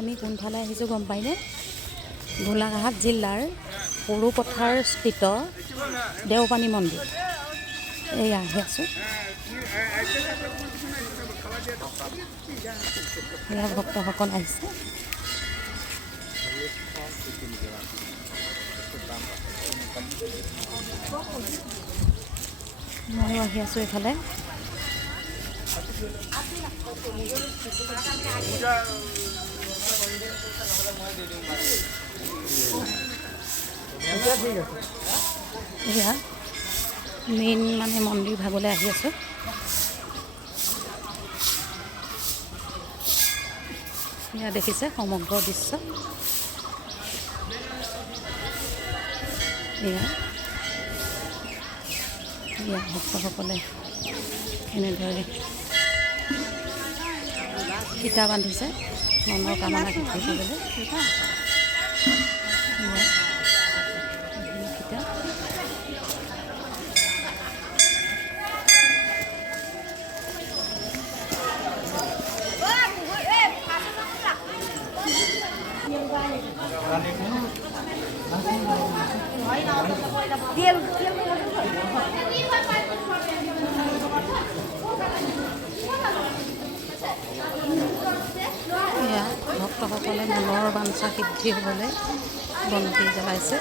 আমি কোনফালে আহিছোঁ গম পাইনে? গোলাঘাট জিলাৰ সৰুপথাৰ স্থিত দেওপানী মন্দিৰ। এয়া আহি আছোঁ। এয়া ভক্তসকল আহিছে। ময়ো আহি আছোঁ এইফালে। এয়া মেইন মন্দিৰ ভাগলৈ আহি আছোঁ। এয়া দেখিছে সমগ্ৰ দৃশ্য। এয়া ভক্তসকলে এনেদৰে ফিতা বান্ধিছে মনৰ কামনা সিদ্ধি কৰিবলৈ। ফিতা ভক্তসকলে মনৰ বাঞ্ছা সিদ্ধি হ'বলৈ বন্তি জ্বলাইছে।